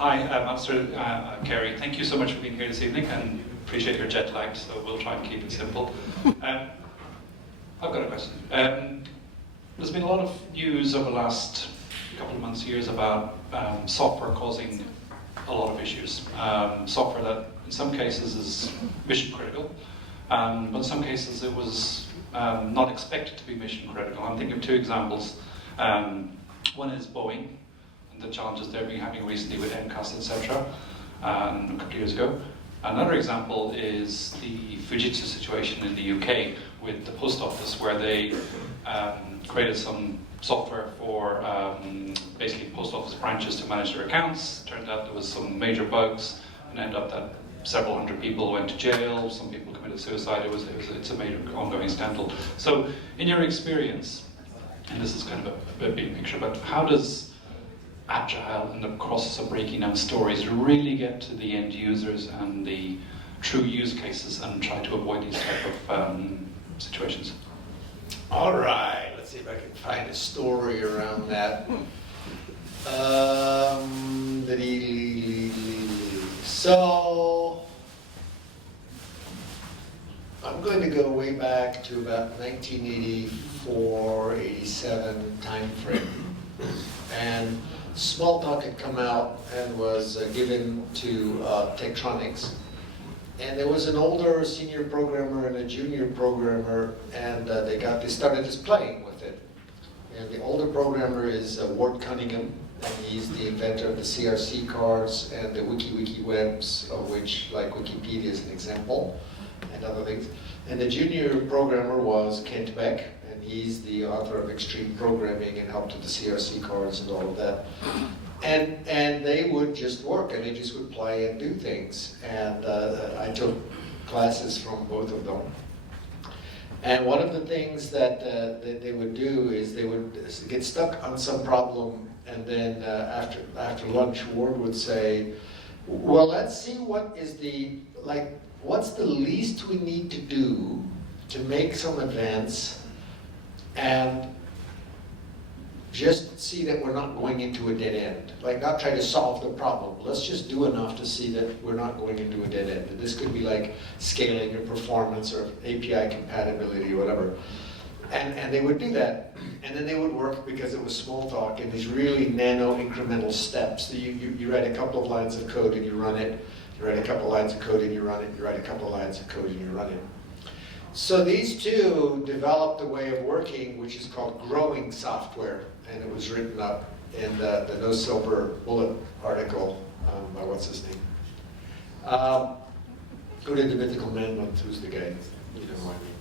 Hi, Alistair, Kerry. Thank you so much for being here this evening, and appreciate your jet lag, so we'll try and keep it simple. I've got a question. There's been a lot of news over the last couple of months, years about software causing a lot of issues. Software that in some cases is mission critical, but in some cases it was not expected to be mission critical. I'm thinking of two examples. One is Boeing, and the challenges they've been having recently with MCAS, etc., a couple of years ago. Another example is the Fujitsu situation in the UK with the post office, where they created some software for basically post office branches to manage their accounts. Turned out there was some major bugs, and ended up that several hundred people went to jail. Some people committed suicide. It's a major ongoing scandal. So, in your experience, and this is kind of a big picture, but how does Agile and the process of breaking down stories really get to the end users and the true use cases and try to avoid these type of situations? All right, let's see if I can find a story around that. So, I'm going to go way back to about 1984, 87 time frame. And Smalltalk had come out and was given to Tektronix. And there was an older senior programmer and a junior programmer, and they started just playing with it. And the older programmer is Ward Cunningham, and he's the inventor of the CRC cards and the wiki webs, of which, like Wikipedia is an example, and other things. And the junior programmer was Kent Beck, and he's the author of Extreme Programming and helped with the CRC cards and all of that. And they would just work, and they just would play and do things. And I took classes from both of them. And one of the things that they would do is they would get stuck on some problem, and then after lunch, Ward would say, well, let's see what's the least we need to do to make some advance, and just see that we're not going into a dead end. Like, not try to solve the problem. Let's just do enough to see that we're not going into a dead end. And this could be like scaling or performance or API compatibility or whatever. And they would do that. And then they would work, because it was Smalltalk, in these really nano incremental steps. You write a couple of lines of code and you run it. You write a couple of lines of code and you run it. You write a couple of lines of code and you run it. So these two developed a way of working which is called growing software, and it was written up in the No Silver Bullet article by what's his name? Who did the Mythical Man month? Who's the guy? You know what I mean.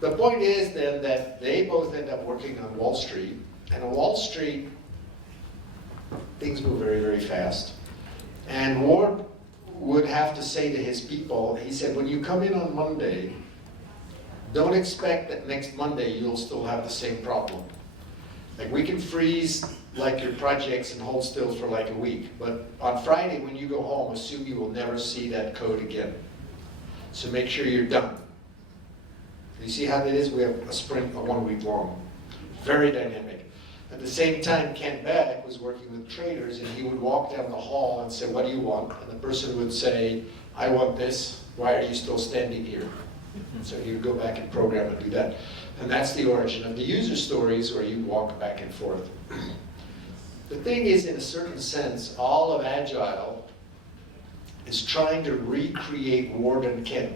The point is then that they both end up working on Wall Street, and on Wall Street things move very, very fast. And Ward would have to say to his people, he said, when you come in on Monday, don't expect that next Monday you'll still have the same problem. Like, we can freeze like your projects and hold still for like a week, but on Friday when you go home, assume you will never see that code again. So make sure you're done. You see how that is? We have a sprint, a 1 week long. Very dynamic. At the same time, Kent Beck was working with traders, and he would walk down the hall and say, what do you want? And the person would say, I want this. Why are you still standing here? So he would go back and program and do that. And that's the origin of the user stories, where you walk back and forth. The thing is, in a certain sense, all of Agile is trying to recreate Ward and Kent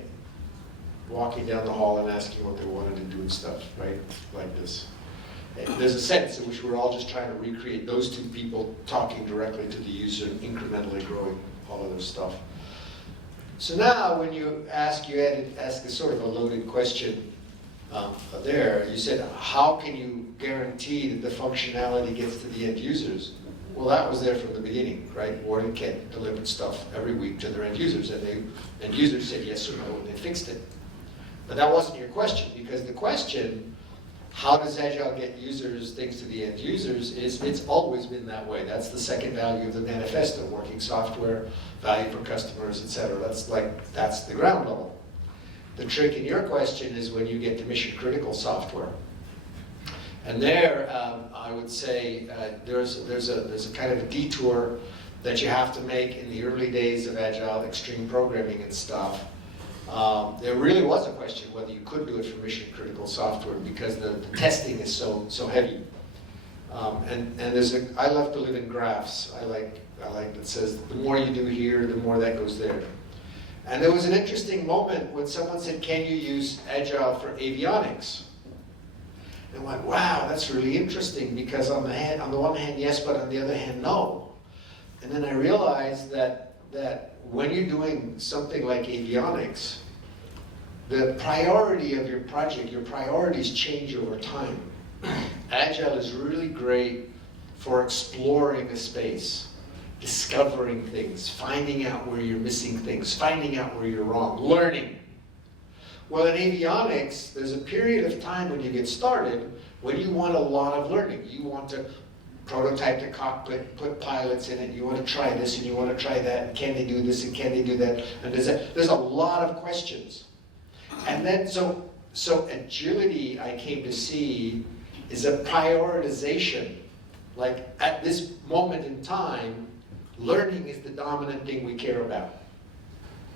walking down the hall and asking what they wanted to do and stuff, right? Like this. And there's a sense in which we're all just trying to recreate those two people talking directly to the user and incrementally growing all of this stuff. So now when you ask a sort of a loaded question there, you said, how can you guarantee that the functionality gets to the end users? Well, that was there from the beginning, right? Ward and Kent delivered stuff every week to their end users, and the end users said yes or no, and they fixed it. But that wasn't your question, because the question, how does Agile get users, things to the end users, it's always been that way. That's the second value of the manifesto, working software, value for customers, etc. That's the ground level. The trick in your question is when you get to mission critical software. And there, I would say there's a kind of a detour that you have to make in the early days of Agile extreme programming and stuff. There really was a question whether you could do it for mission critical software because the testing is so heavy. And I love to live in graphs. I like that says the more you do here, the more that goes there. And there was an interesting moment when someone said, "Can you use Agile for avionics?" And I went, "Wow, that's really interesting because on the one hand, yes, but on the other hand, no." And then I realized that when you're doing something like avionics, the priority of your project, your priorities change over time. Agile is really great for exploring a space, discovering things, finding out where you're missing things, finding out where you're wrong, learning. Well, in avionics, there's a period of time when you get started when you want a lot of learning. You want to prototype the cockpit, put pilots in it, you want to try this and you want to try that, and can they do this and can they do that? And there's a lot of questions. And then, so agility, I came to see, is a prioritization. Like, at this moment in time, learning is the dominant thing we care about.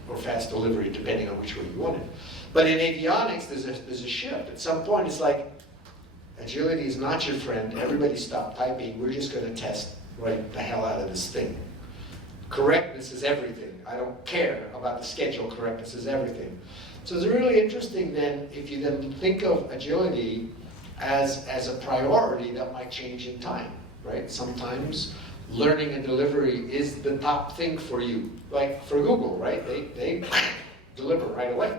Or fast delivery, depending on which way you want it. But in avionics, there's a shift. At some point, it's like, agility is not your friend. Everybody stop typing. We're just going to test right the hell out of this thing. Correctness is everything. I don't care about the schedule. Correctness is everything. So it's really interesting then, if you then think of agility as a priority that might change in time, right? Sometimes learning and delivery is the top thing for you. Like for Google, right? They deliver right away.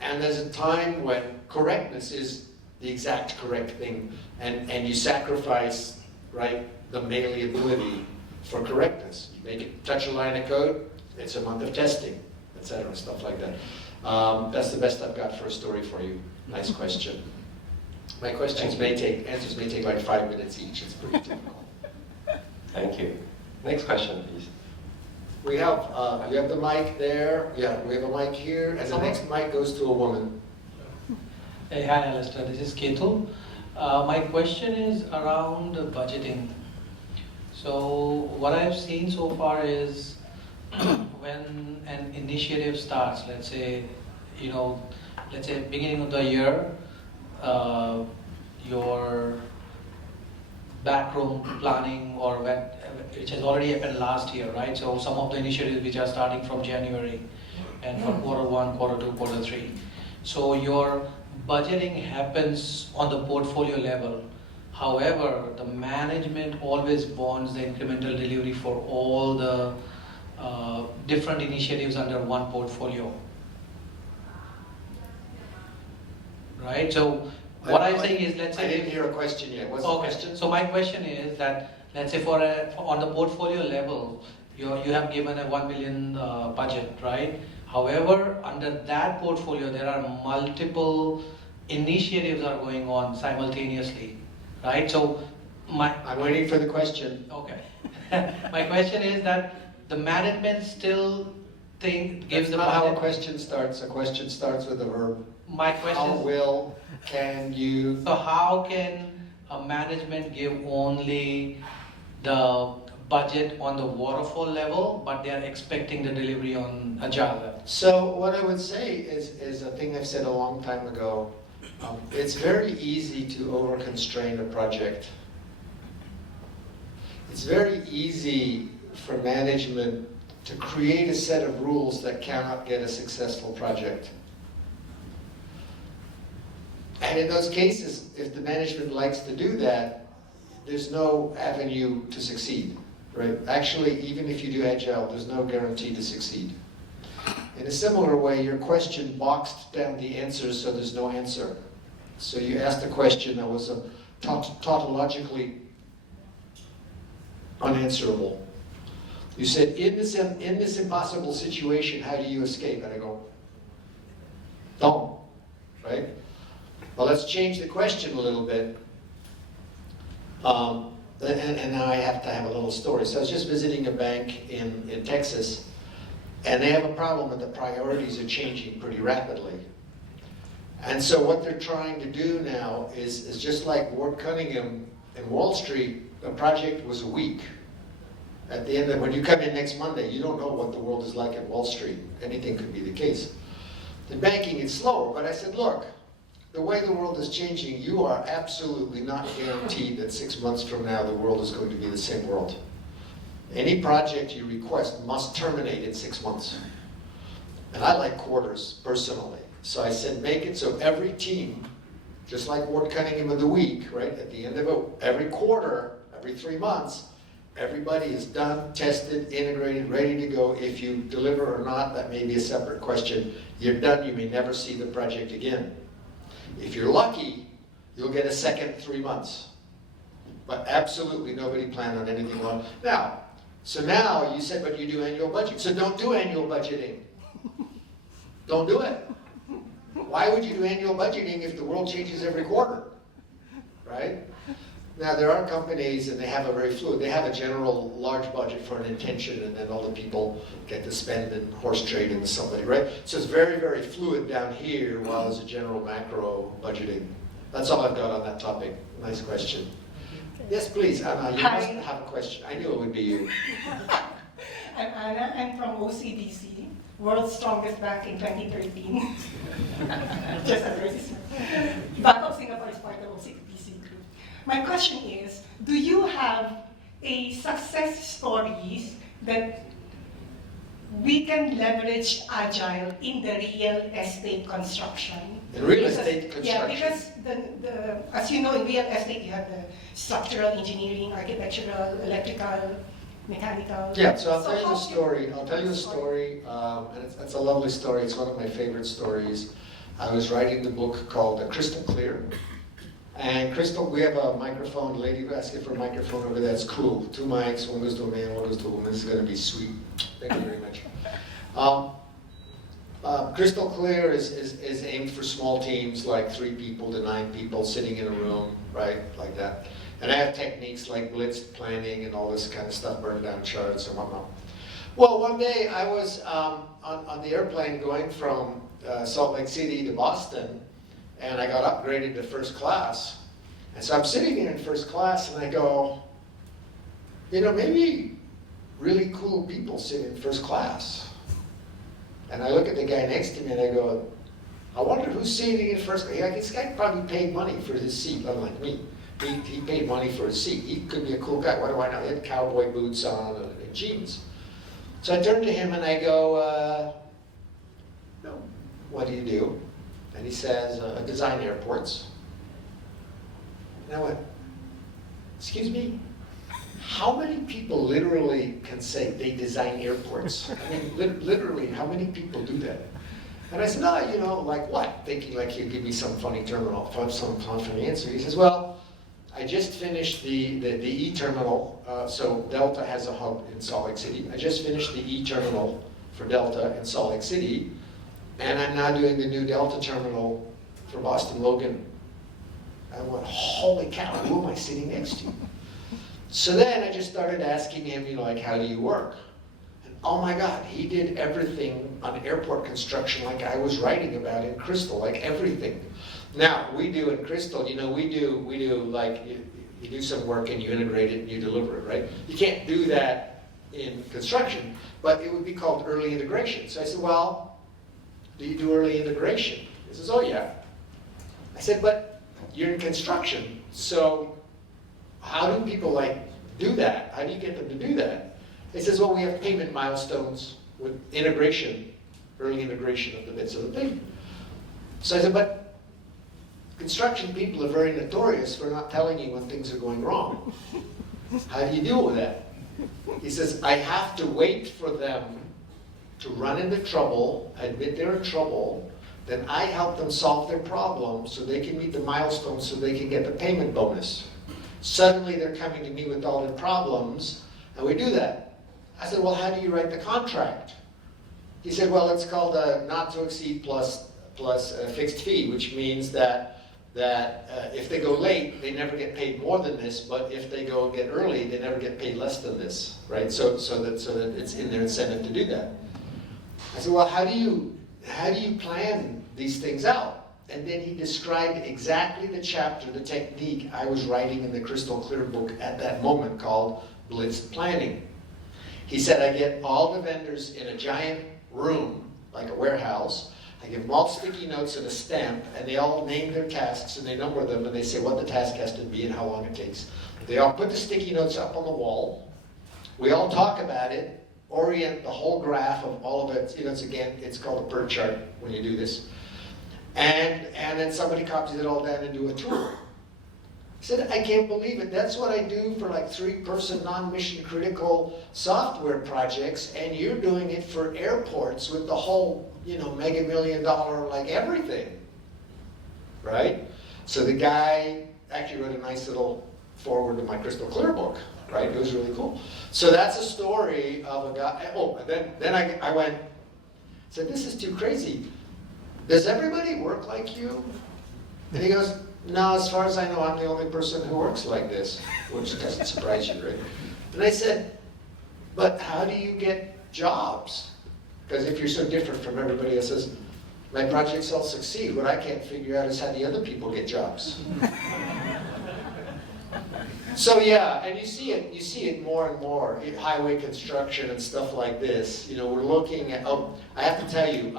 And there's a time when correctness is the exact correct thing, and you sacrifice, right, the malleability for correctness. You make it touch a line of code, it's a month of testing, etc., stuff like that. That's the best I've got for a story for you. Nice question. My answers may take like 5 minutes each. It's pretty typical. Thank you. Next question, please. We have you have the mic there. Yeah, we have a mic here, and the next mic goes to a woman. Hey, hi, Alistair. This is Ketul. My question is around budgeting. So what I've seen so far is when an initiative starts, let's say beginning of the year, your backroom planning which has already happened last year, right? So some of the initiatives which are starting from January and from Q1, Q2, Q3. So your budgeting happens on the portfolio level. However, the management always bonds the incremental delivery for all the different initiatives under one portfolio. Right? So what I'm saying is, let's say... I didn't hear a question yet. What's the question? So my question is that, let's say on the portfolio level, you have given a 1 million budget, right? However, under that portfolio, there are multiple initiatives are going on simultaneously, right? So I'm waiting for the question. Okay. My question is that the management still gives the budget. That's not how a question starts. A question starts with a verb. My question is, can you... So how can a management give only the budget on the waterfall level, but they are expecting the delivery on Agile level? So what I would say is a thing I've said a long time ago. It's very easy to over-constrain a project. It's very easy for management to create a set of rules that cannot get a successful project. And in those cases, if the management likes to do that, there's no avenue to succeed, right? Actually, even if you do Agile, there's no guarantee to succeed. In a similar way, your question boxed down the answers so there's no answer. So you asked a question that was tautologically unanswerable. You said, in this impossible situation, how do you escape? And I go, don't, right? Well, let's change the question a little bit. And now I have to have a little story. So I was just visiting a bank in Texas, and they have a problem that the priorities are changing pretty rapidly. And so what they're trying to do now is just like Ward Cunningham and Wall Street, the project was a week. At the end of, when you come in next Monday, you don't know what the world is like at Wall Street. Anything could be the case. In banking, it's slower, but I said, look, the way the world is changing, you are absolutely not guaranteed that 6 months from now the world is going to be the same world. Any project you request must terminate in 6 months. And I like quarters, personally. So I said, make it so every team, just like Ward Cunningham of the week, right? At the end of every quarter, every 3 months, everybody is done, tested, integrated, ready to go. If you deliver or not, that may be a separate question. You're done, you may never see the project again. If you're lucky, you'll get a second 3 months. But absolutely nobody planned on anything long. Now you said, but you do annual budgeting. So don't do annual budgeting. Don't do it. Why would you do annual budgeting if the world changes every quarter? Right? Now there are companies and they have a very fluid, they have a general large budget for an intention and then all the people get to spend and horse trade into somebody, right? So it's very, very fluid down here while there's a general macro budgeting. That's all I've got on that topic. Nice question. Yes, please, Anna, you must have a question. I knew it would be you. I'm Anna, I'm from OCBC, World's Strongest Bank in 2013. Just advertisement. Bank of Singapore is part of OCBC group. My question is, do you have a success stories that we can leverage Agile in the real estate construction? In real estate construction? Yeah, because as you know, in real estate you have the structural engineering, architectural, electrical, mechanical. Yeah, so I'll tell you a story. I'll tell you a story, and it's a lovely story. It's one of my favorite stories. I was writing the book called Crystal Clear. And Crystal, we have a microphone. The lady asking for a microphone over there. It's cool. 2 mics, one goes to a man, one goes to a woman. This is going to be sweet. Thank you very much. Crystal Clear is aimed for small teams, like 3 people to 9 people sitting in a room, right, like that. And I have techniques like blitz planning and all this kind of stuff, burn down charts and whatnot. Well, one day I was on the airplane going from Salt Lake City to Boston, and I got upgraded to first class. And so I'm sitting in first class, and I go, you know, maybe really cool people sit in first class. And I look at the guy next to me, and I go, I wonder who's sitting in first class. Like, this guy probably paid money for his seat, unlike me. He paid money for his seat. He could be a cool guy. What do I know? He had cowboy boots on and jeans. So I turned to him and I go, no, what do you do? And he says, design airports. And I went, excuse me? How many people literally can say they design airports? I mean, literally, how many people do that? And I said, no, you know, like what? Thinking like he'd give me some funny terminal, some funny answer. He says, well, I just finished the E-terminal, so Delta has a hub in Salt Lake City. I just finished the E-terminal for Delta in Salt Lake City, and I'm now doing the new Delta terminal for Boston Logan. I went, holy cow, who am I sitting next to? So then I just started asking him, you know, like, how do you work? And oh my God, he did everything on airport construction like I was writing about in Crystal, like everything. Now, we do in Crystal, you know, we do like, you do some work and you integrate it and you deliver it, right? You can't do that in construction, but it would be called early integration. So I said, well, do you do early integration? He says, oh yeah. I said, but you're in construction, so how do people like do that? How do you get them to do that? He says, well, we have payment milestones with integration, early integration of the bits of the thing. So I said, but construction people are very notorious for not telling you when things are going wrong. How do you deal with that? He says, I have to wait for them to run into trouble, admit they're in trouble, then I help them solve their problem so they can meet the milestones so they can get the payment bonus. Suddenly they're coming to me with all their problems, and we do that. I said, well, how do you write the contract? He said, well, it's called a not to exceed plus a fixed fee, which means that if they go late, they never get paid more than this, but if they go get early, they never get paid less than this, right? So that it's in their incentive to do that. I said, well, how do you plan these things out? and then he described exactly the chapter, the technique I was writing in the crystal clear book at that moment called Blitz Planning. He said, I get all the vendors in a giant room, like a warehouse. I give them all sticky notes and a stamp, and they all name their tasks, and they number them, and they say what the task has to be and how long it takes. They all put the sticky notes up on the wall. We all talk about it, orient the whole graph of all of it. You know, it's called a bird chart when you do this. And then somebody copies it all down and do a tour. I said, I can't believe it. That's what I do for like 3-person non-mission critical software projects, and you're doing it for airports with the whole, you know, mega million dollar, like everything, right? So the guy actually wrote a nice little forward to my crystal clear book, right? It was really cool. So that's a story of a guy. Oh, and then I went, said, this is too crazy. Does everybody work like you? And he goes, no, as far as I know, I'm the only person who works like this, which doesn't surprise you, right? And I said, but how do you get jobs? Because if you're so different from everybody else, says, my projects all succeed. What I can't figure out is how the other people get jobs. So yeah, and you see it more and more, highway construction and stuff like this. You know, we're looking at, I have to tell you,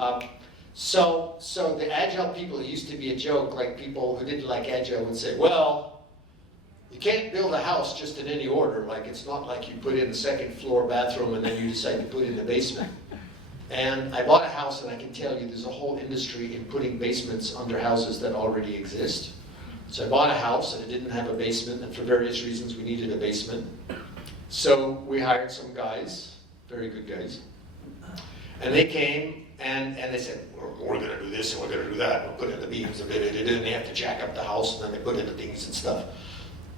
so the Agile people, it used to be a joke, like people who didn't like Agile would say, well, you can't build a house just in any order. Like, it's not like you put in the second floor bathroom and then you decide to put in the basement. And I bought a house, and I can tell you there's a whole industry in putting basements under houses that already exist. So I bought a house, and it didn't have a basement, and for various reasons we needed a basement. So we hired some guys, very good guys, and they came and they said, we're going to do this and we're going to do that, and we'll put in the beams and they have to jack up the house, and then they put in the things and stuff.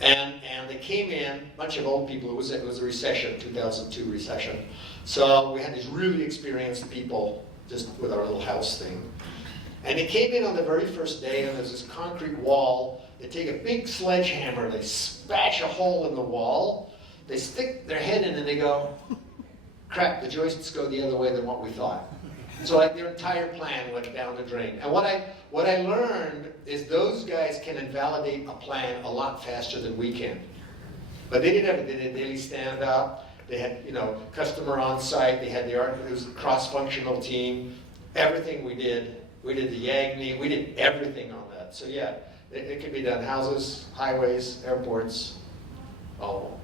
And they came in, a bunch of old people. It was a recession, 2002 recession. So we had these really experienced people just with our little house thing. And they came in on the very first day, and there's this concrete wall. They take a big sledgehammer, they smash a hole in the wall, they stick their head in, and they go, crap, the joists go the other way than what we thought. So like their entire plan went down the drain. And what I learned is those guys can invalidate a plan a lot faster than we can. But they did everything. They had daily stand-up. They had, you know, customer on site. They had it was a cross-functional team. Everything we did the YAGNI. We did everything on that. So yeah, it can be done. Houses, highways, airports, all of them.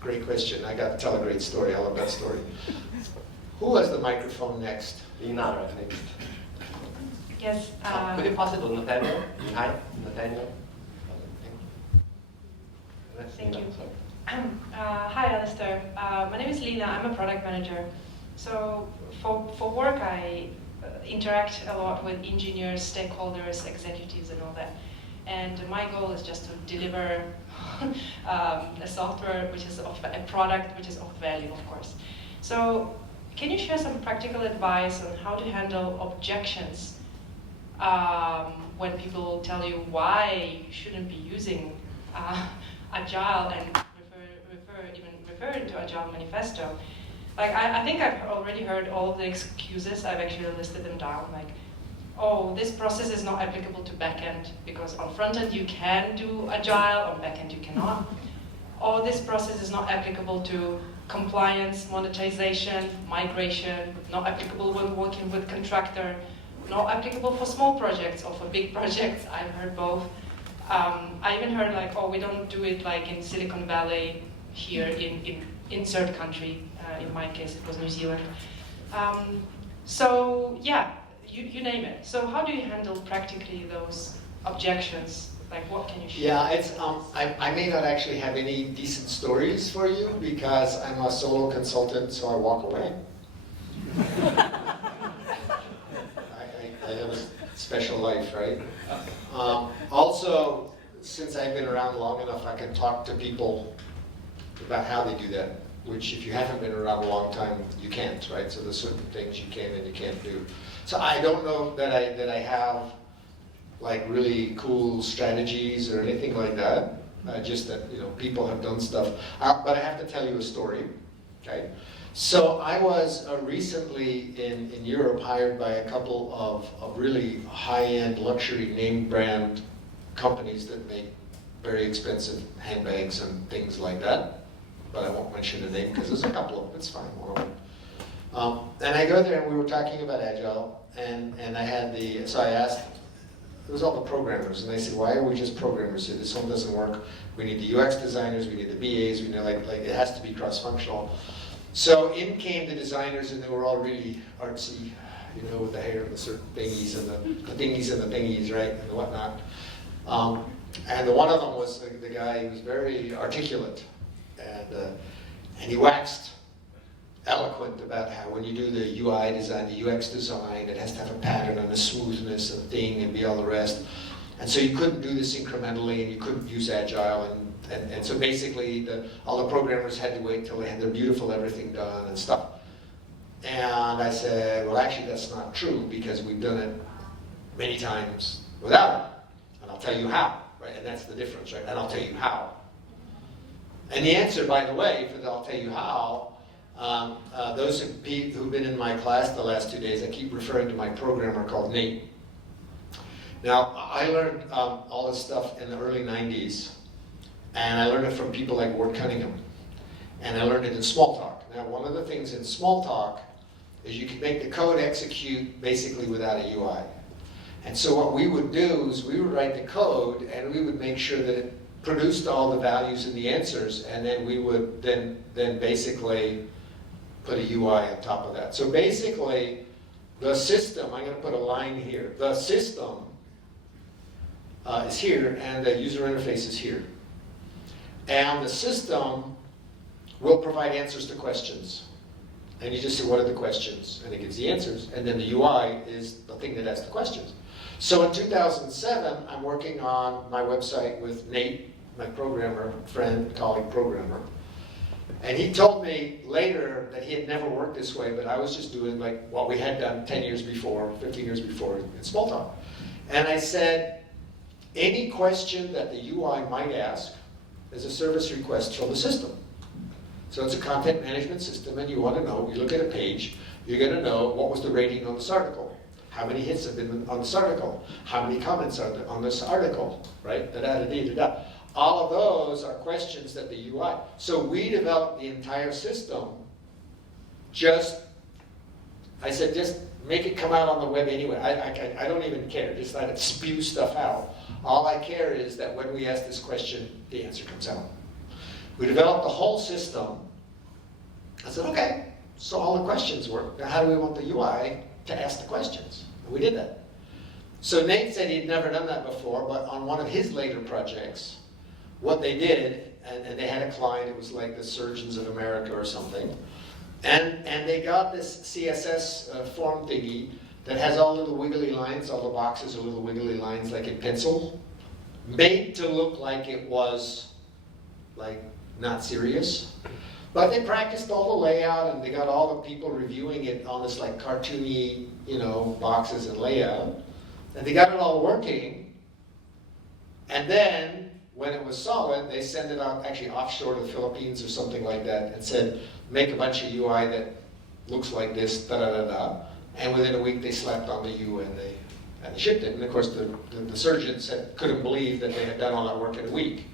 Great question. I got to tell a great story. I love that story. Who has the microphone next? Lina, next. Yes. Could you pass it to Nathaniel? Hi, Nathaniel. Thank you. Hi, Alistair. My name is Lina. I'm a product manager. So for work, I interact a lot with engineers, stakeholders, executives, and all that. And my goal is just to deliver a software which is a product which is of value, of course. So can you share some practical advice on how to handle objections when people tell you why you shouldn't be using Agile and refer to Agile Manifesto? Like, I think I've already heard all of the excuses. I've actually listed them down. Like, oh, this process is not applicable to backend because on frontend you can do Agile, on backend you cannot. Or this process is not applicable to compliance, monetization, migration, not applicable when working with contractor, not applicable for small projects or for big projects. I've heard both. I even heard like, oh, we don't do it like in Silicon Valley here in insert country. In my case, it was New Zealand. So yeah, you name it. So how do you handle practically those objections? Like, what can you share? Yeah, it's I may not actually have any decent stories for you because I'm a solo consultant, so I walk away. I have a special life, right? Also, since I've been around long enough, I can talk to people about how they do that, which if you haven't been around a long time, you can't, right? So there's certain things you can and you can't do. So I don't know that I have like really cool strategies or anything like that. Just that, you know, people have done stuff. But I have to tell you a story, okay? So I was recently in Europe hired by a couple of really high-end luxury name brand companies that make very expensive handbags and things like that. But I won't mention the name because there's a couple of them, it's fine, one of them. And I go there and we were talking about Agile, and I had so I asked, it was all the programmers, and they said, why are we just programmers here? This one doesn't work. We need the UX designers, we need the BAs, we need like it has to be cross-functional. So in came the designers, and they were all really artsy, you know, with the hair and the certain thingies and the thingies and the thingies, right, and the whatnot. And the one of them was the guy who was very articulate, and he waxed eloquent about how when you do the UI design, the UX design, it has to have a pattern and a smoothness and thing and be all the rest. And so you couldn't do this incrementally, and you couldn't use Agile, and so basically all the programmers had to wait till they had their beautiful everything done and stuff. And I said, well, actually that's not true, because we've done it many times without it. And I'll tell you how, right? And that's the difference, right? And I'll tell you how. And the answer, by the way, for the I'll tell you how, those who've been in my class the last 2 days, I keep referring to my programmer called Nate. Now, I learned all this stuff in the early 90s, and I learned it from people like Ward Cunningham, and I learned it in Smalltalk. Now, one of the things in Smalltalk is you can make the code execute basically without a UI. And so what we would do is we would write the code, and we would make sure that it produced all the values and the answers, and then we would then basically put a UI on top of that. So basically, the system, I'm going to put a line here, the system is here, and the user interface is here. And the system will provide answers to questions. And you just say, what are the questions? And it gives the answers. And then the UI is the thing that asks the questions. So in 2007, I'm working on my website with Nate, my programmer, friend, colleague programmer. And he told me later that he had never worked this way, but I was just doing like what we had done 10 years before, 15 years before in Smalltalk. And I said, any question that the UI might ask is a service request from the system. So it's a content management system, and you want to know, you look at a page, you're going to know what was the rating on this article. How many hits have been on this article? How many comments are there on this article, right? Da-da-da-da-da-da. All of those are questions that the UI. So we developed the entire system. I said, just make it come out on the web anyway. I don't even care. Just let it spew stuff out. All I care is that when we ask this question, the answer comes out. We developed the whole system. I said, okay, so all the questions work. Now how do we want the UI to ask the questions? And we did that. So Nate said he'd never done that before, but on one of his later projects, what they did, and they had a client, it was like the Surgeons of America or something, and they got this CSS form thingy that has all little wiggly lines, all the boxes are little wiggly lines like in pencil, made to look like it was like not serious. But they practiced all the layout, and they got all the people reviewing it on this like cartoony, boxes and layout. And they got it all working. And then, when it was solid, they sent it out actually offshore to the Philippines or something like that, and said, make a bunch of UI that looks like this, da-da-da-da. And within a week, they slapped on the U and they shipped it. And of course, the surgeons couldn't believe that they had done all that work in a week.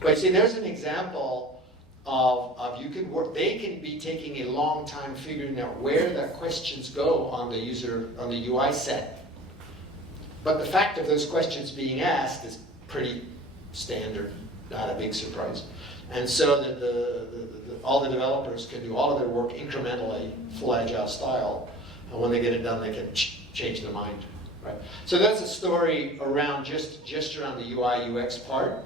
But you see, there's an example of you can work. They can be taking a long time figuring out where the questions go on the UI set. But the fact of those questions being asked is pretty standard, not a big surprise. And so that all the developers can do all of their work incrementally, full Agile style, and when they get it done, they can change their mind. Right? So that's a story around just around the UI UX part.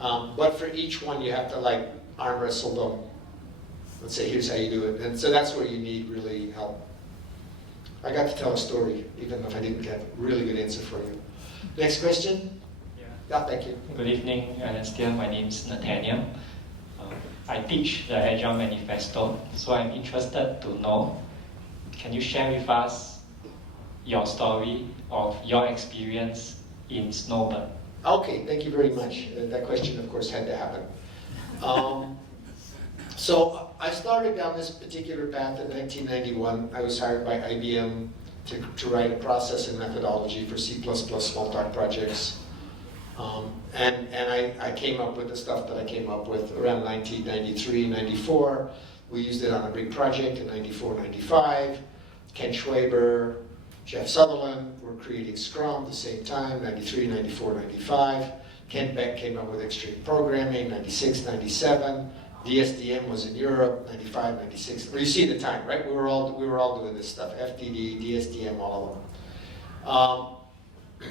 But for each one, you have to like arm wrestle them. Let's say, here's how you do it. And so that's where you need really help. I got to tell a story, even if I didn't get a really good answer for you. Next question? Yeah, thank you. Good evening, Alistair. My name is Nathaniel. I teach the Agile Manifesto, so I'm interested to know, can you share with us your story of your experience in Snowbird? Okay, thank you very much. That question, of course, had to happen. So I started down this particular path in 1991. I was hired by IBM to write a process and methodology for C++ small talk projects. And I came up with the stuff that I came up with around 1993, 94. We used it on a big project in 94, 95. Ken Schwaber, Jeff Sutherland were creating Scrum at the same time, 93, 94, 95. Ken Beck came up with extreme programming, 96, 97. DSDM was in Europe, 95, 96. Well, you see the time, right? We were all doing this stuff, FDD, DSDM, all of them.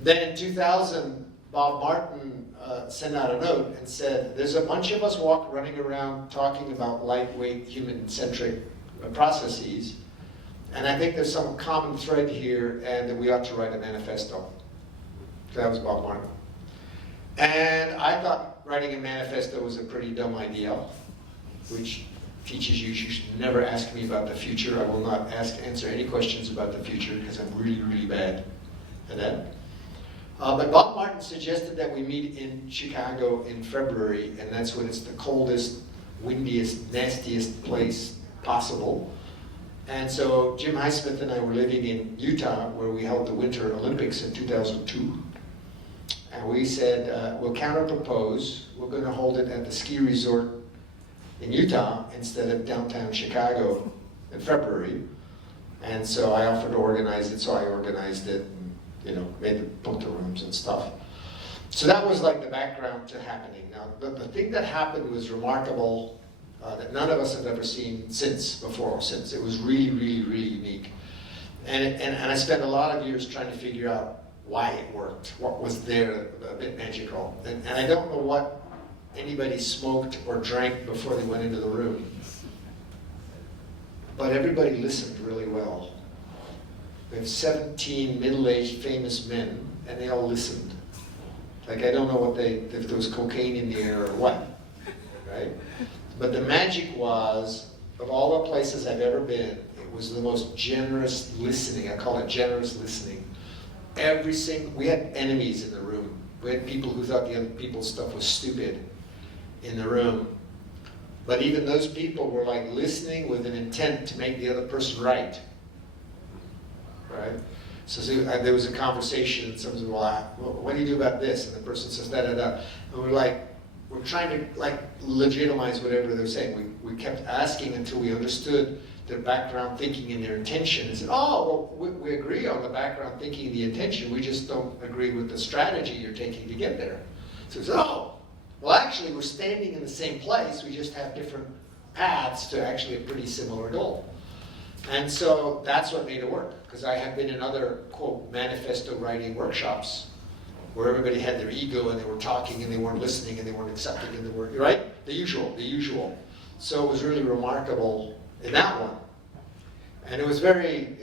Then in 2000, Bob Martin sent out a note and said, there's a bunch of us running around talking about lightweight, human-centric processes, and I think there's some common thread here, and that we ought to write a manifesto. So that was Bob Martin. And I thought writing a manifesto was a pretty dumb idea, which teaches you should never ask me about the future. I will not answer any questions about the future, because I'm really, really bad at that. But Bob Martin suggested that we meet in Chicago in February, and that's when it's the coldest, windiest, nastiest place possible. And so Jim Highsmith and I were living in Utah, where we held the Winter Olympics in 2002. And we said, we'll counter-propose. We're going to hold it at the ski resort in Utah instead of downtown Chicago in February. And so I offered to organize it, so I organized it. Made the booked the rooms and stuff. So that was like the background to happening. Now, the thing that happened was remarkable, that none of us have ever seen before or since. It was really, really, really unique. And I spent a lot of years trying to figure out why it worked, what was there a bit magical. And I don't know what anybody smoked or drank before they went into the room. But everybody listened really well. We have 17 middle-aged famous men, and they all listened. Like, I don't know if there was cocaine in the air or what, right? But the magic was, of all the places I've ever been, it was the most generous listening. I call it generous listening. We had enemies in the room. We had people who thought the other people's stuff was stupid in the room. But even those people were like listening with an intent to make the other person right. Right? So there was a conversation, and someone said, well, what do you do about this? And the person says, da-da-da. And we're trying to legitimize whatever they're saying. We kept asking until we understood their background thinking and their intention. And said, oh, well, we agree on the background thinking and the intention. We just don't agree with the strategy you're taking to get there. So it's, oh, well, actually, we're standing in the same place. We just have different paths to actually a pretty similar goal. And so that's what made it work, because I had been in other, quote, manifesto writing workshops where everybody had their ego and they were talking and they weren't listening and they weren't accepting and they weren't, right? The usual. So it was really remarkable in that one. And it was very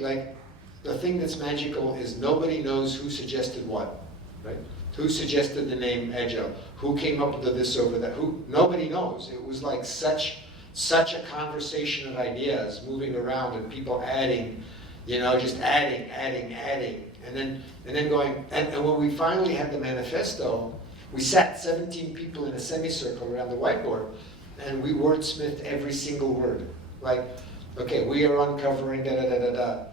like, the thing that's magical is nobody knows who suggested what, right? Who suggested the name Agile? Who came up with this over that? Nobody knows. It was like such a conversation of ideas moving around and people adding, just adding, and then going, and when we finally had the manifesto, we sat 17 people in a semicircle around the whiteboard, and we wordsmithed every single word. Like, okay, we are uncovering da-da-da-da-da.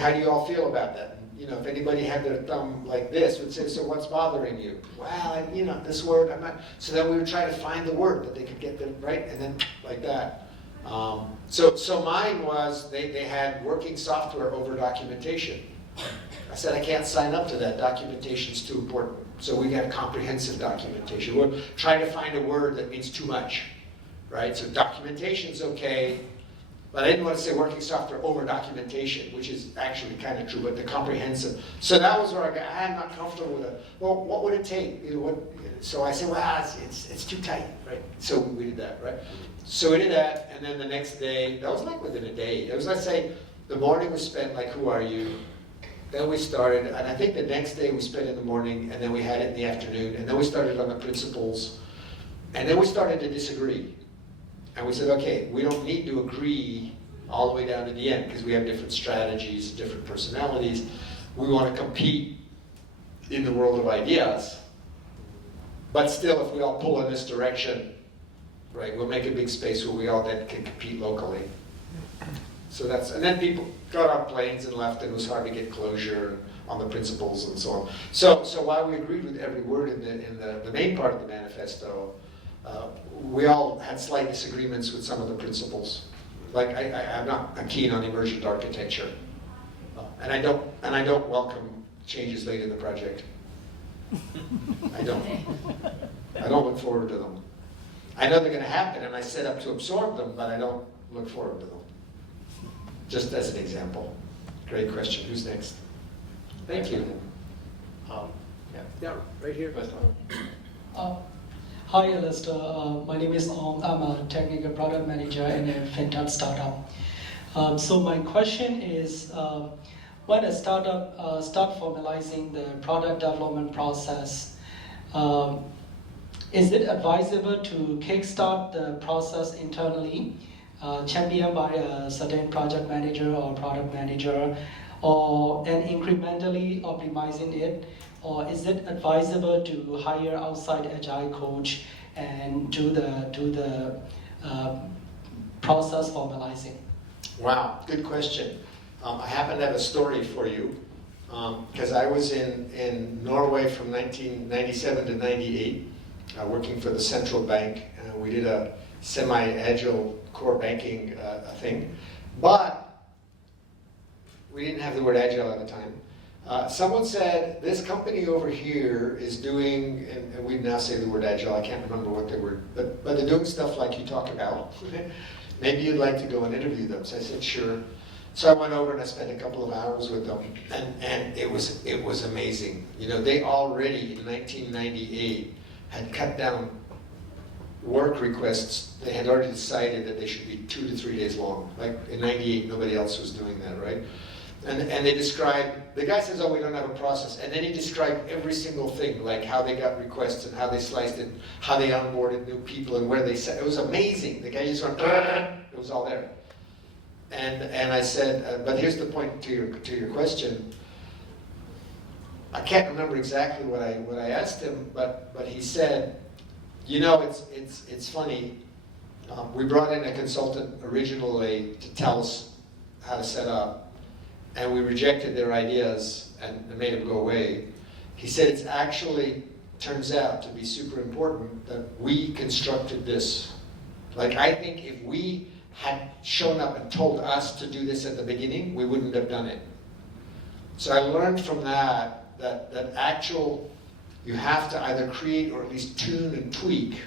How do you all feel about that? If anybody had their thumb like this, would say, so what's bothering you? Well, this word, I'm not. So then we would try to find the word that they could get them right, and then like that. So mine was, they had working software over documentation. I said, I can't sign up to that. Documentation's too important. So we got comprehensive documentation. We're trying to find a word that means too much, right? So documentation's okay. But I didn't want to say working software over documentation, which is actually kind of true, but the comprehensive. So that was where I'm not comfortable with it. Well, what would it take? So I said, well, it's too tight, right? So we did that, right? So we did that, and then the next day, that was like within a day. It was, let's say, the morning was spent like, who are you? Then we started, and I think the next day we spent in the morning, and then we had it in the afternoon, and then we started on the principles, and then we started to disagree. And we said, okay, we don't need to agree all the way down to the end because we have different strategies, different personalities. We want to compete in the world of ideas. But still, if we all pull in this direction, right? We'll make a big space where we all then can compete locally. So and then people got on planes and left, and it was hard to get closure on the principles and so on. So while we agreed with every word in the main part of the manifesto, we all had slight disagreements with some of the principles. Like I'm not keen on emergent architecture, and I don't welcome changes late in the project. I don't look forward to them. I know they're going to happen, and I set up to absorb them, but I don't look forward to them. Just as an example. Great question. Who's next? Thank you. Yeah, right here. First one. Hi, Alistair. My name is Ong. I'm a technical product manager in a fintech startup. So my question is, when a startup start formalizing the product development process, is it advisable to kickstart the process internally, championed by a certain project manager or product manager, and incrementally optimizing it? Or is it advisable to hire outside agile coach and do the process formalizing? Wow, good question. I happen to have a story for you because I was in Norway from 1997 to 98, working for the central bank. We did a semi-agile core banking thing, but we didn't have the word agile at the time. Someone said, this company over here is doing, and we now say the word agile, I can't remember what they were, but they're doing stuff like you talk about. Maybe you'd like to go and interview them. So I said, sure. So I went over and I spent a couple of hours with them, and it was amazing. You know, they already, in 1998, had cut down work requests. They had already decided that they should be 2 to 3 days long. Like in 98, nobody else was doing that, right? And they described, the guy says, oh, we don't have a process. And then he described every single thing, like how they got requests and how they sliced it, how they onboarded new people and where they set. It was amazing. The guy just went, it was all there. And I said, but here's the point to your question. I can't remember exactly what I asked him, but he said, you know, it's funny. We brought in a consultant originally to tell us how to set up. And we rejected their ideas and made them go away. He said it's actually turns out to be super important that we constructed this. Like, I think if we had shown up and told us to do this at the beginning, we wouldn't have done it. So I learned from that you have to either create or at least tune and tweak.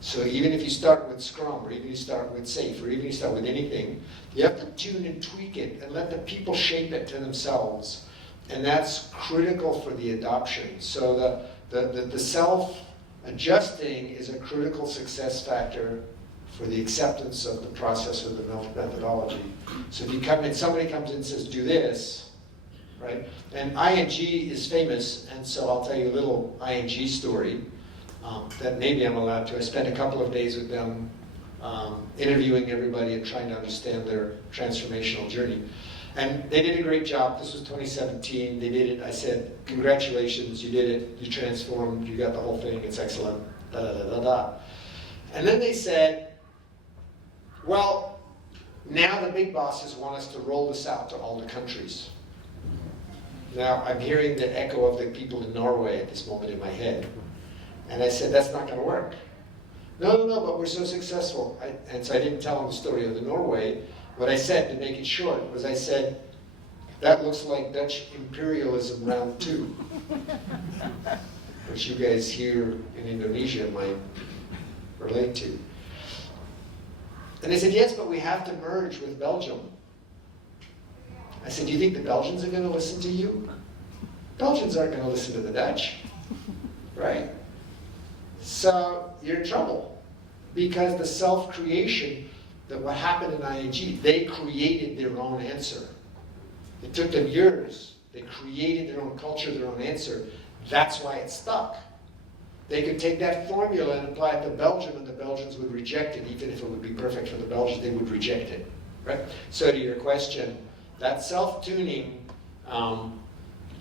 So even if you start with Scrum, or even if you start with Safe, or even if you start with anything, you have to tune and tweak it and let the people shape it to themselves. And that's critical for the adoption. So the self-adjusting is a critical success factor for the acceptance of the process or the methodology. So if you come in, somebody comes in and says, do this, right? And ING is famous, and so I'll tell you a little ING story. That maybe I'm allowed to. I spent a couple of days with them interviewing everybody and trying to understand their transformational journey. And they did a great job. This was 2017. They did it. I said, congratulations, you did it. You transformed. You got the whole thing. It's excellent. Da, da, da, da, da. And then they said, well, now the big bosses want us to roll this out to all the countries. Now, I'm hearing the echo of the people in Norway at this moment in my head. And I said, that's not going to work. No, but we're so successful. And so I didn't tell them the story of the Norway. What I said, to make it short, was I said, that looks like Dutch imperialism round 2, which you guys here in Indonesia might relate to. And they said, yes, but we have to merge with Belgium. I said, do you think the Belgians are going to listen to you? Belgians aren't going to listen to the Dutch, right? So you're in trouble, because the self-creation, that what happened in ING, they created their own answer. It took them years. They created their own culture, their own answer. That's why it stuck. They could take that formula and apply it to Belgium, and the Belgians would reject it. Even if it would be perfect for the Belgians, they would reject it. Right? So to your question, that self-tuning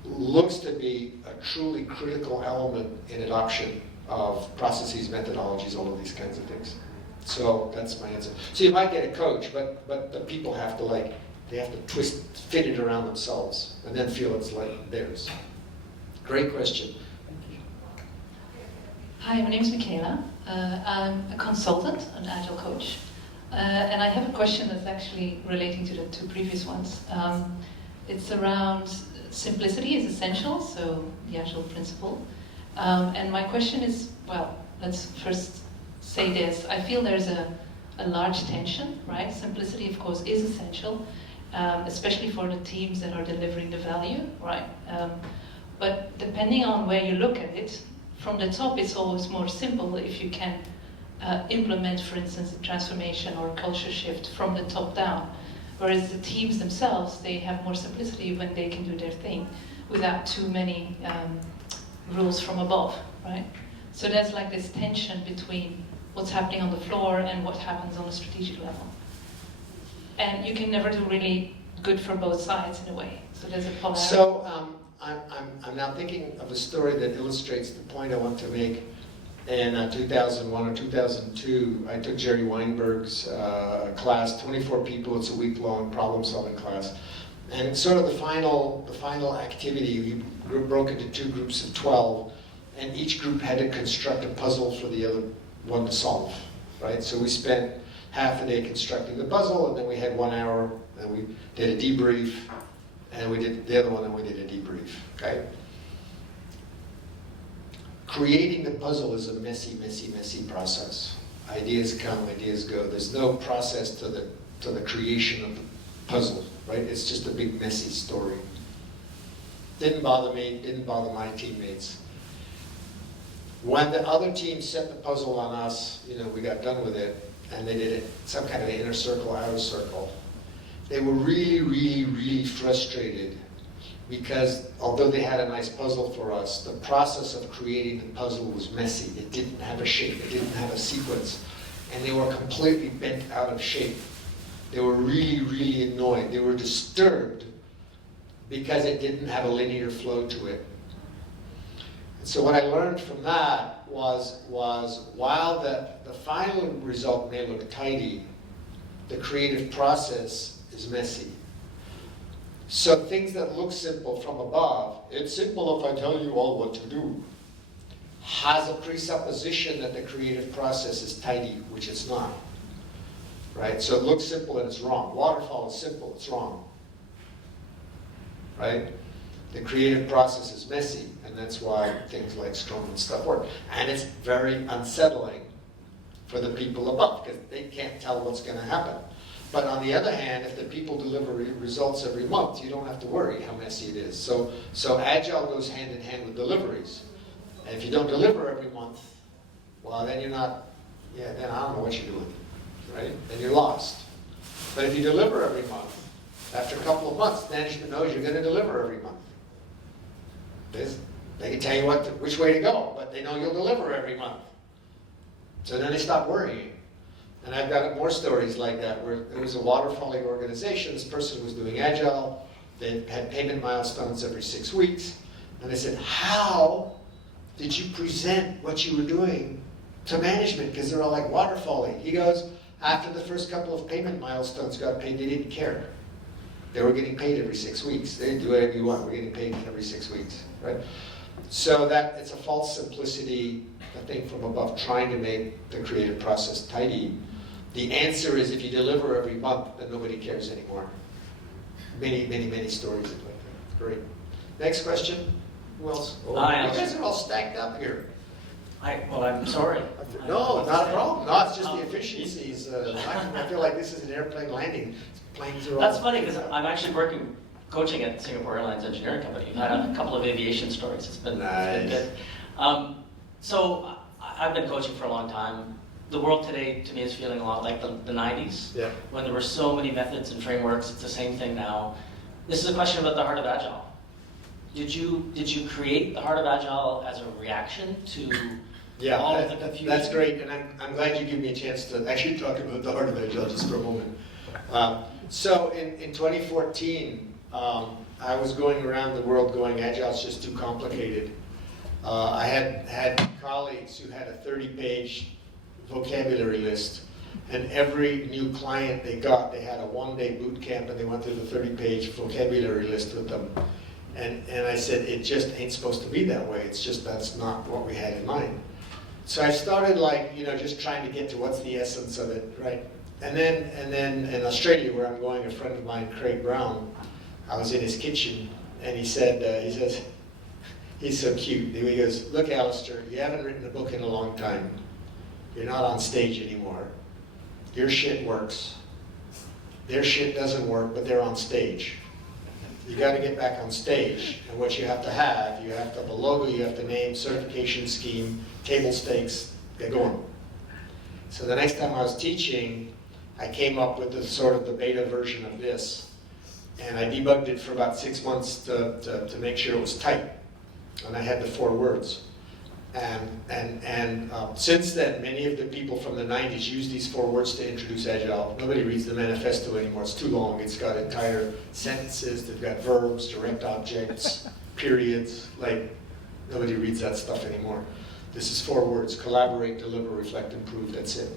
looks to be a truly critical element in adoption. of processes, methodologies, all of these kinds of things. So that's my answer. So you might get a coach, but the people have to they have to fit it around themselves, and then feel it's like theirs. Great question. Hi, my name is Michaela. I'm a consultant, an Agile coach. And I have a question that's actually relating to the two previous ones. It's around simplicity is essential, so the Agile principle. And my question is, well, let's first say this. I feel there's a large tension, right? Simplicity, of course, is essential, especially for the teams that are delivering the value, right? But depending on where you look at it, from the top, it's always more simple if you can implement, for instance, a transformation or a culture shift from the top down. Whereas the teams themselves, they have more simplicity when they can do their thing without too many rules from above, right? So there's like this tension between what's happening on the floor and what happens on a strategic level. And you can never do really good for both sides in a way. So there's a polarity. So I'm now thinking of a story that illustrates the point I want to make. In 2001 or 2002, I took Jerry Weinberg's class, 24 people, it's a week-long problem-solving class. And it's sort of the final activity. We broke into 2 groups of 12, and each group had to construct a puzzle for the other one to solve, right? So we spent half a day constructing the puzzle, and then we had 1 hour, and we did a debrief, and we did the other one, and we did a debrief, okay? Creating the puzzle is a messy, messy, messy process. Ideas come, ideas go. There's no process to the creation of the puzzle, right? It's just a big, messy story. Didn't bother me, didn't bother my teammates. When the other team set the puzzle on us, we got done with it, and they did it, some kind of an inner circle, outer circle. They were really, really, really frustrated because although they had a nice puzzle for us, the process of creating the puzzle was messy. It didn't have a shape, it didn't have a sequence, and they were completely bent out of shape. They were really, really annoyed. They were disturbed because it didn't have a linear flow to it. And so what I learned from that was while the final result may look tidy, the creative process is messy. So things that look simple from above, it's simple if I tell you all what to do, has a presupposition that the creative process is tidy, which it's not. Right? So it looks simple and it's wrong. Waterfall is simple, it's wrong. Right? The creative process is messy, and that's why things like Scrum and stuff work. And it's very unsettling for the people above, because they can't tell what's going to happen. But on the other hand, if the people deliver results every month, you don't have to worry how messy it is. So Agile goes hand in hand with deliveries. And if you don't deliver every month, well, then then I don't know what you're doing, right? Then you're lost. But if you deliver every month, after a couple of months, management knows you're going to deliver every month. They can tell you which way to go, but they know you'll deliver every month. So then they stop worrying. And I've got more stories like that, where there was a waterfalling organization. This person was doing Agile. They had payment milestones every 6 weeks. And they said, how did you present what you were doing to management? Because they're all like waterfalling. He goes, after the first couple of payment milestones got paid, they didn't care. They were getting paid every 6 weeks. They didn't do whatever you want. We're getting paid every 6 weeks, right? So that it's a false simplicity, I think, from above, trying to make the creative process tidy. The answer is if you deliver every month, then nobody cares anymore. Many, many, many stories like that. Great. Next question. Who else? Oh, Hi, you guys are all stacked up here. I'm sorry. No, not a problem. No, it's just the efficiencies. I feel like this is an airplane landing. Planes are all... That's funny because I'm actually coaching at Singapore Airlines Engineering Company. We've had a couple of aviation stories. It's been good. So I've been coaching for a long time. The world today, to me, is feeling a lot like the 90s, when there were so many methods and frameworks. It's the same thing now. This is a question about the heart of Agile. Did you create the heart of Agile as a reaction to all of the confusion? That's great, and I'm glad you give me a chance to actually talk about the heart of Agile just for a moment. So in 2014, I was going around the world going, Agile's just too complicated. I had colleagues who had a 30-page vocabulary list, and every new client they got, they had a one-day boot camp, and they went through the 30-page vocabulary list with them. And I said, it just ain't supposed to be that way. It's just that's not what we had in mind. So I started just trying to get to what's the essence of it, right? And then in Australia, where I'm going, a friend of mine, Craig Brown, I was in his kitchen, and he says, he's so cute. He goes, look, Alistair, you haven't written a book in a long time. You're not on stage anymore. Your shit works. Their shit doesn't work, but they're on stage. You got to get back on stage, and what you have to have a logo, you have to name, certification scheme, table stakes, get going. So the next time I was teaching, I came up with the beta version of this, and I debugged it for about 6 months to make sure it was tight, and I had the 4 words. And since then, many of the people from the 90s use these 4 words to introduce Agile. Nobody reads the manifesto anymore. It's too long. It's got entire sentences. They've got verbs, direct objects, periods. Like, nobody reads that stuff anymore. This is 4 words: collaborate, deliver, reflect, improve. That's it.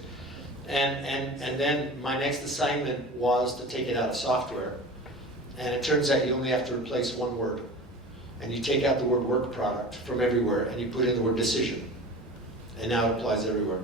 And then my next assignment was to take it out of software. And it turns out you only have to replace 1 word. And you take out the word work product from everywhere, and you put in the word decision. And now it applies everywhere.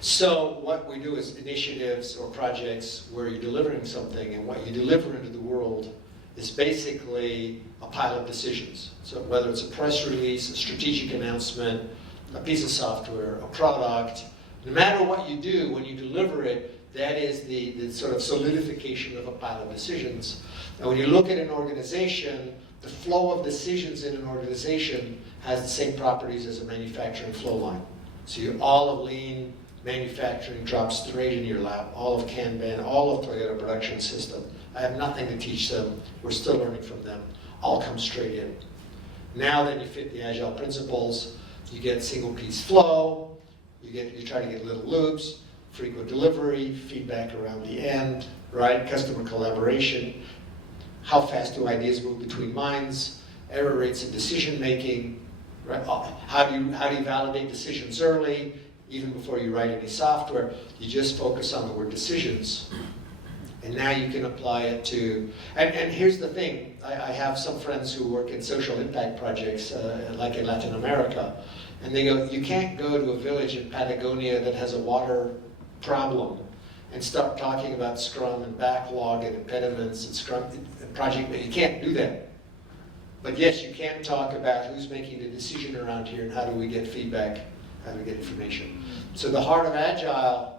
So what we do is initiatives or projects where you're delivering something, and what you deliver into the world is basically a pile of decisions. So whether it's a press release, a strategic announcement, a piece of software, a product, no matter what you do, when you deliver it, that is the sort of solidification of a pile of decisions. And when you look at an organization, the flow of decisions in an organization has the same properties as a manufacturing flow line. So all of lean manufacturing drops straight in your lap, all of Kanban, all of Toyota Production System. I have nothing to teach them. We're still learning from them. All come straight in. Now then you fit the Agile principles. You get single piece flow. You try to get little loops, frequent delivery, feedback around the end, right? Customer collaboration. How fast do ideas move between minds? Error rates in decision making. Right? How do you validate decisions early, even before you write any software? You just focus on the word decisions, and now you can apply it to. And here's the thing: I have some friends who work in social impact projects, like in Latin America, and they go, you can't go to a village in Patagonia that has a water problem and start talking about Scrum and backlog and impediments and Scrum and project. You can't do that. But yes, you can talk about who's making the decision around here and how do we get feedback, how do we get information. So the heart of Agile,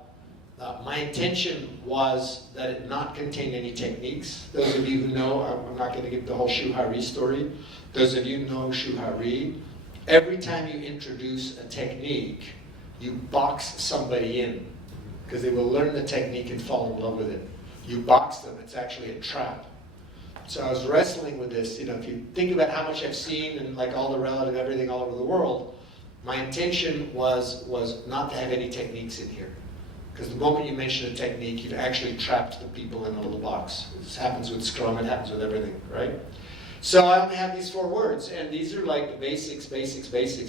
my intention was that it not contain any techniques. Those of you who know, I'm not going to give the whole Shuhari story. Those of you who know Shuhari, every time you introduce a technique, you box somebody in, because they will learn the technique and fall in love with it. You box them, it's actually a trap. So I was wrestling with this. If you think about how much I've seen and like all the relative everything all over the world, my intention was not to have any techniques in here. Because the moment you mention a technique, you've actually trapped the people in a little box. This happens with Scrum, it happens with everything, right? So I only have these 4 words, and these are like the basics,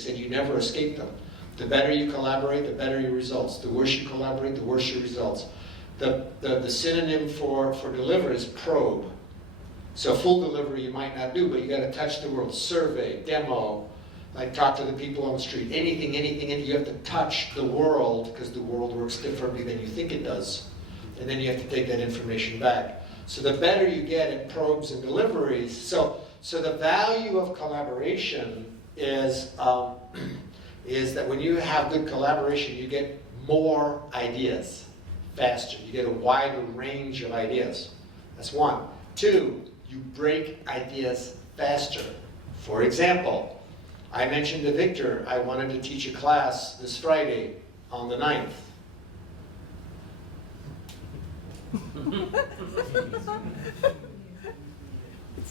and you never escape them. The better you collaborate, the better your results. The worse you collaborate, the worse your results. The synonym for deliver is probe. So full delivery you might not do, but you got to touch the world. Survey, demo, like talk to the people on the street. Anything, you have to touch the world, because the world works differently than you think it does. And then you have to take that information back. So the better you get at probes and deliveries. So the value of collaboration is that when you have good collaboration, you get more ideas faster. You get a wider range of ideas. That's 1. 2, you break ideas faster. For example, I mentioned to Victor I wanted to teach a class this Friday on the 9th.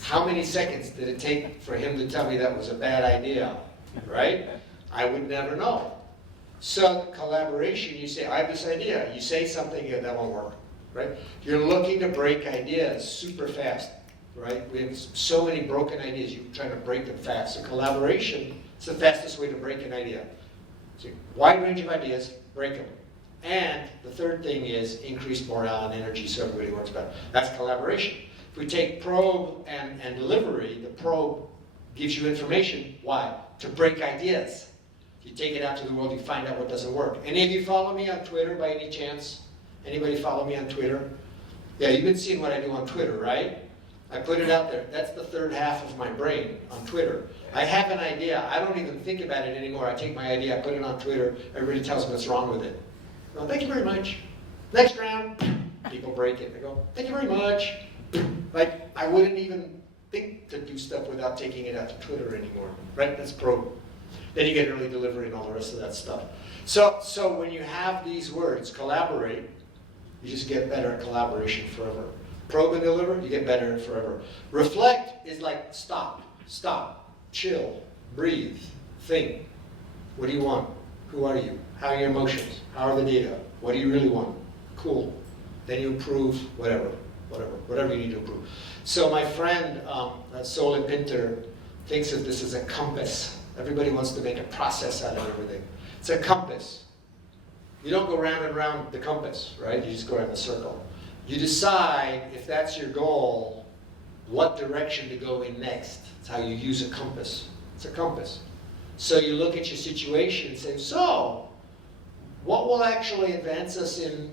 How many seconds did it take for him to tell me that was a bad idea, right? I would never know. So collaboration, you say, I have this idea. You say something, that won't work, right? You're looking to break ideas super fast. right? We have so many broken ideas. You're trying to break them fast. So collaboration is the fastest way to break an idea. So wide range of ideas, break them. And the third thing is increased morale and energy so everybody works better. That's collaboration. If we take probe and delivery, the probe gives you information. Why? To break ideas. You take it out to the world, you find out what doesn't work. Any of you follow me on Twitter by any chance? Anybody follow me on Twitter? Yeah, you've been seeing what I do on Twitter, right? I put it out there. That's the third half of my brain on Twitter. I have an idea. I don't even think about it anymore. I take my idea, I put it on Twitter. Everybody tells me what's wrong with it. Well, thank you very much. Next round, people break it. They go, thank you very much. Like, I wouldn't even think to do stuff without taking it out to Twitter anymore, right? That's probe. Then you get early delivery and all the rest of that stuff. So when you have these words, collaborate, you just get better at collaboration forever. Probe and deliver, you get better at forever. Reflect is like stop, chill, breathe, think. What do you want? Who are you? How are your emotions? How are the data? What do you really want? Cool. Then you improve whatever you need to improve. So my friend, Sol Pinter, thinks of this as a compass. Everybody wants to make a process out of everything. It's a compass. You don't go round and round the compass, right? You just go around the circle. You decide, if that's your goal, what direction to go in next. It's how you use a compass. It's a compass. So you look at your situation and say, so, what will actually advance us in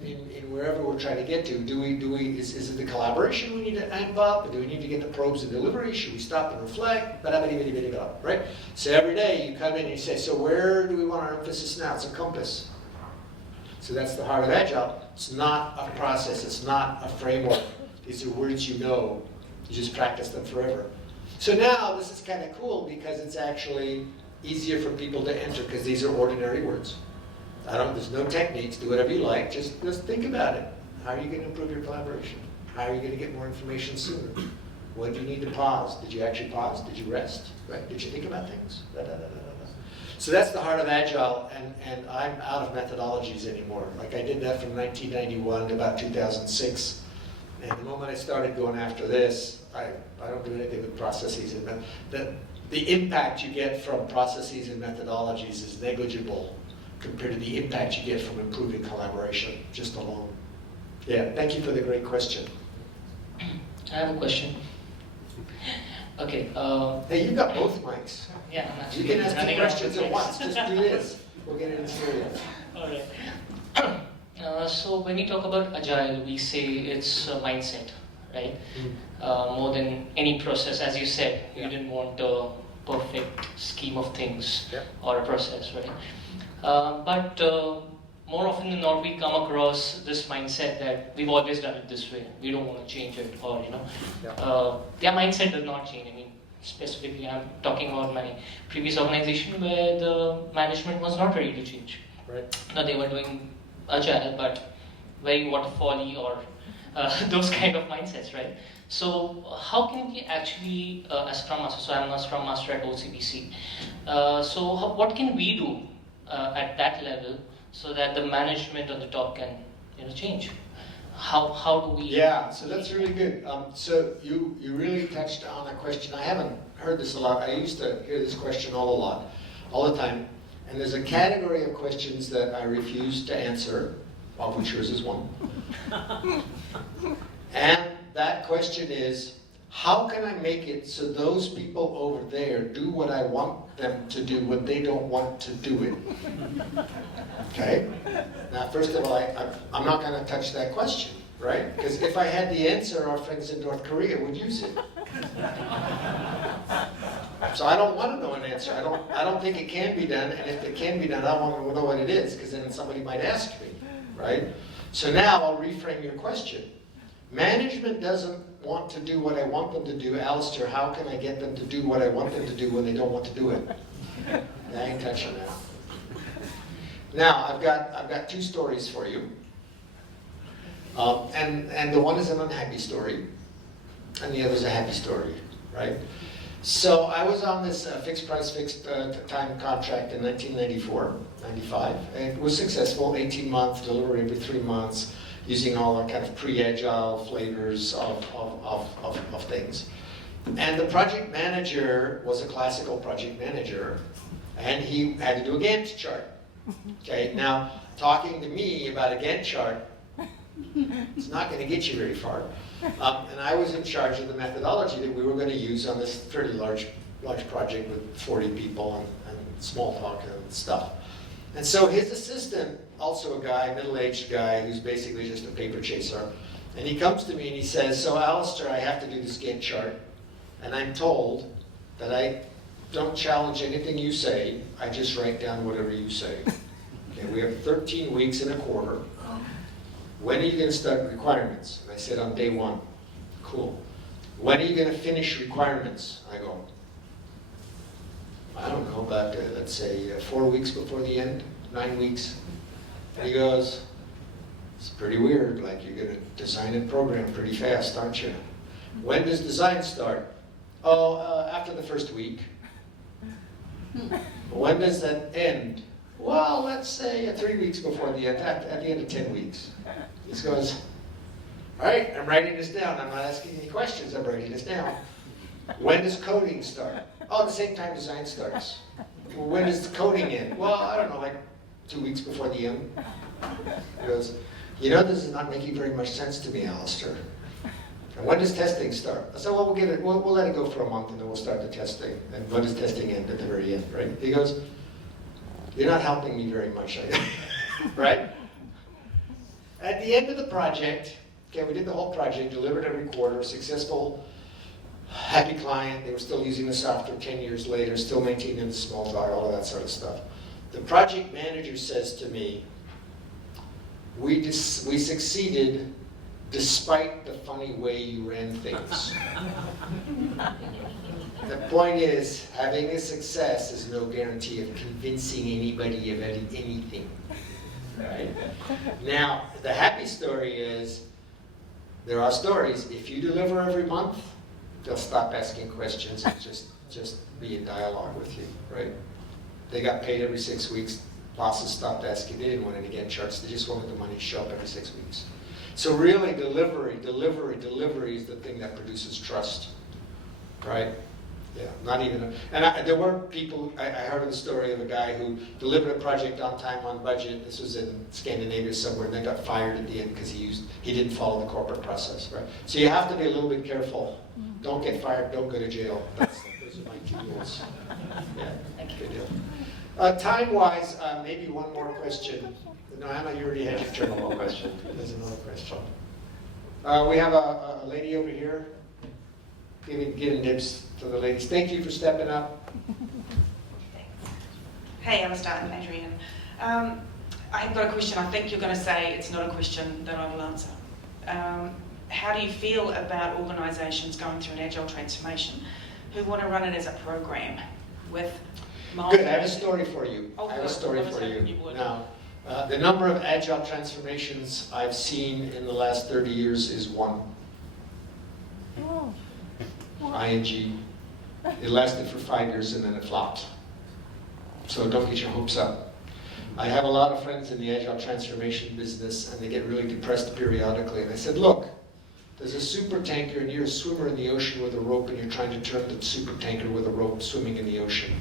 wherever we're trying to get to? Is it the collaboration we need to amp up? Do we need to get the probes and delivery? Should we stop and reflect? Right? So every day you come in and you say, so where do we want our emphasis now? It's a compass. So that's the heart of Agile. It's not a process. It's not a framework. These are words you know. You just practice them forever. So now this is kind of cool because it's actually easier for people to enter because these are ordinary words. There's no techniques. Do whatever you like. Just think about it. How are you going to improve your collaboration? How are you going to get more information sooner? When do you need to pause? Did you actually pause? Did you rest? Right? Did you think about things? So that's the heart of Agile, and I'm out of methodologies anymore. Like I did that from 1991 to about 2006. And the moment I started going after this, I don't do anything with processes. And the impact you get from processes and methodologies is negligible compared to the impact you get from improving collaboration, just alone. Yeah, thank you for the great question. I have a question. Okay. Hey, you've got both mics. Yeah, I'm You can ask two questions at once. Just do this. We'll get it in stereo. All right. So when we talk about Agile, we say it's a mindset, right? More than any process, as you said, you didn't want a perfect scheme of things or a process, right? But more often than not, we come across this mindset that we've always done it this way. We don't want to change it, or their mindset does not change. I mean, specifically, I'm talking about my previous organization where the management was not ready to change. Right. Now they were doing Agile, but very waterfally or those kind of mindsets, right? So how can we actually, as Scrum Master, so I'm a Scrum Master at OCBC, what can we do at that level so that the management on the top can change? How do we? Yeah, so that's really good. So you really touched on a question. I haven't heard this a lot. I used to hear this question all the time. And there's a category of questions that I refuse to answer, of which yours is one. And that question is, how can I make it so those people over there do what I want them to do when they don't want to do it? Okay? Now, first of all, I'm not going to touch that question, right? Because if I had the answer, our friends in North Korea would use it. So I don't want to know an answer. I don't think it can be done, and if it can be done, I want to know what it is, because then somebody might ask me, right? So now I'll reframe your question. Management doesn't want to do what I want them to do. Alistair, how can I get them to do what I want them to do when they don't want to do it? I ain't touching that. Now, I've got two stories for you. And the one is an unhappy story, and the other is a happy story, right? So I was on this fixed price, fixed time contract in 1994, 95. And it was successful, 18-month delivery every 3 months. using all the kind of pre-agile flavors of things. And the project manager was a classical project manager, and he had to do a Gantt chart. Okay, now talking to me about a Gantt chart, it's not going to get you very far. And I was in charge of the methodology that we were going to use on this fairly large project with 40 people and small talk and stuff. And so his assistant, also a guy, middle-aged guy, who's basically just a paper chaser, and he comes to me and he says, so Alistair, I have to do this Gantt chart, and I'm told that I don't challenge anything you say, I just write down whatever you say. Okay, we have 13 weeks in a quarter. When are you going to start requirements? And I said, on day 1. Cool. When are you going to finish requirements? I go, I don't know, about, let's say, 4 weeks before the end, 9 weeks. And he goes, it's pretty weird, like you're going to design and program pretty fast, aren't you? When does design start? Oh, after the first week. When does that end? Well, let's say 3 weeks before the end, at the end of 10 weeks. He goes, all right, I'm writing this down. I'm not asking any questions, I'm writing this down. When does coding start? Oh, at the same time design starts. Well, when does the coding end? Well, I don't know, like 2 weeks before the end. He goes, you know, this is not making very much sense to me, Alistair. And when does testing start? I said, well, we'll let it go for a month and then we'll start the testing. And when does testing end at the very end, right? He goes, you're not helping me very much, right? At the end of the project, okay, we did the whole project, delivered every quarter, successful, happy client. They were still using the software 10 years later, still maintaining the small talk, all of that sort of stuff. The project manager says to me, we succeeded despite the funny way you ran things. The point is, having a success is no guarantee of convincing anybody of anything. Right? Now, the happy story is, there are stories, if you deliver every month, they'll stop asking questions and just be in dialogue with you, right? They got paid every 6 weeks, bosses stopped asking, they didn't want any Gantt charts, they just wanted the money to show up every 6 weeks. So really, delivery is the thing that produces trust, right? Yeah, not even, there were people, I heard of a story of a guy who delivered a project on time, on budget. This was in Scandinavia somewhere, and then got fired at the end because he didn't follow the corporate process, right? So you have to be a little bit careful. Don't get fired, don't go to jail. Those are my 2 rules. Yeah, good deal. Time-wise, maybe one more question. No, Anna, you already had your turn. One more question. There's another question. We have a lady over here. Giving tips to the ladies. Thank you for stepping up. Hey, Alistair and Adrian. I've got a question. I think you're going to say it's not a question that I will answer. How do you feel about organisations going through an agile transformation who want to run it as a program with Good, I have a story for you. I have a story for you. Now, the number of agile transformations I've seen in the last 30 years is 1. ING. It lasted for 5 years and then it flopped. So don't get your hopes up. I have a lot of friends in the agile transformation business and they get really depressed periodically. And I said, look, there's a super tanker and you're a swimmer in the ocean with a rope and you're trying to turn the super tanker with a rope swimming in the ocean.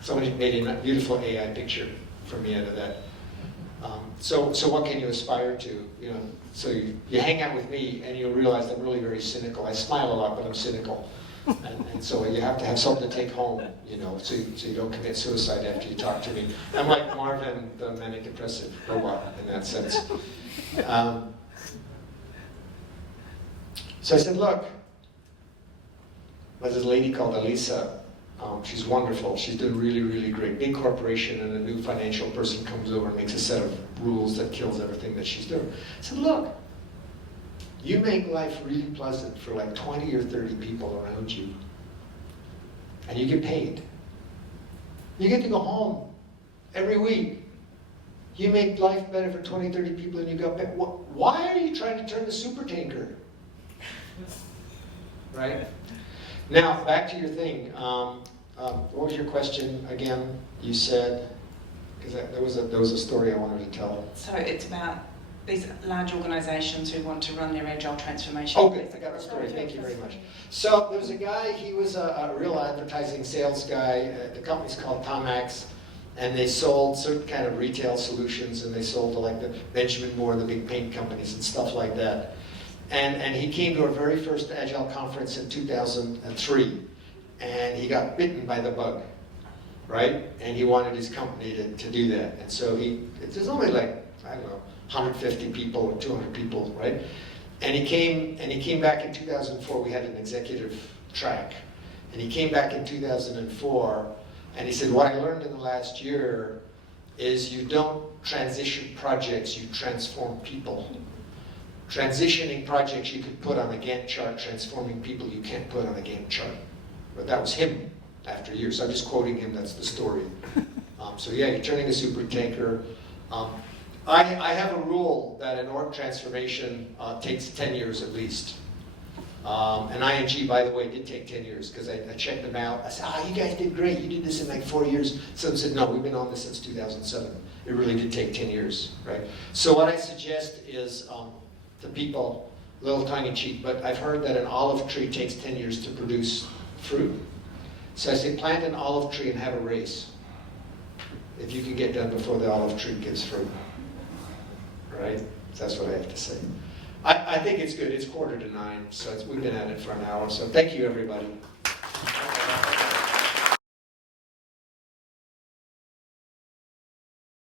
Somebody made a beautiful AI picture for me out of that. So what can you aspire to? You know, so you hang out with me and you'll realize I'm really very cynical. I smile a lot, but I'm cynical. And so you have to have something to take home, you know, so you don't commit suicide after you talk to me. I'm like Marvin, the manic depressive robot in that sense. So I said, look, there's this lady called Elisa. She's wonderful. She's doing really, really great. Big corporation and a new financial person comes over and makes a set of rules that kills everything that she's doing. I said, look, you make life really pleasant for like 20 or 30 people around you. And you get paid. You get to go home every week. You make life better for 20, 30 people and you got paid. Why are you trying to turn the super tanker? Right? Now, back to your thing. What was your question again? You said, because there was a story I wanted to tell. So it's about these large organisations who want to run their agile transformation? Oh, good. I got the story. Thank you very much. So there was a guy, he was a real advertising sales guy. The company's called Tomax, and they sold certain kind of retail solutions, and they sold to like the Benjamin Moore, the big paint companies and stuff like that. And he came to our very first Agile conference in 2003, and he got bitten by the bug, right? And he wanted his company to do that. And so there's only like, I don't know, 150 people or 200 people, right? And he came back in 2004. We had an executive track, and he came back in 2004, and he said, what I learned in the last year is you don't transition projects, you transform people. Transitioning projects you could put on a Gantt chart, transforming people you can't put on a Gantt chart. But that was him after years. I'm just quoting him, that's the story. So yeah, you're turning a super tanker. I have a rule that an org transformation takes 10 years at least. And ING, by the way, did take 10 years because I checked them out. I said, you guys did great. You did this in like 4 years. Someone said, no, we've been on this since 2007. It really did take 10 years, right? So what I suggest is to people, a little tongue-in-cheek, but I've heard that an olive tree takes 10 years to produce fruit. So I say plant an olive tree and have a race. If you can get done before the olive tree gives fruit. Right? That's what I have to say. I think it's good. It's 8:45, so we've been at it for an hour. So thank you, everybody.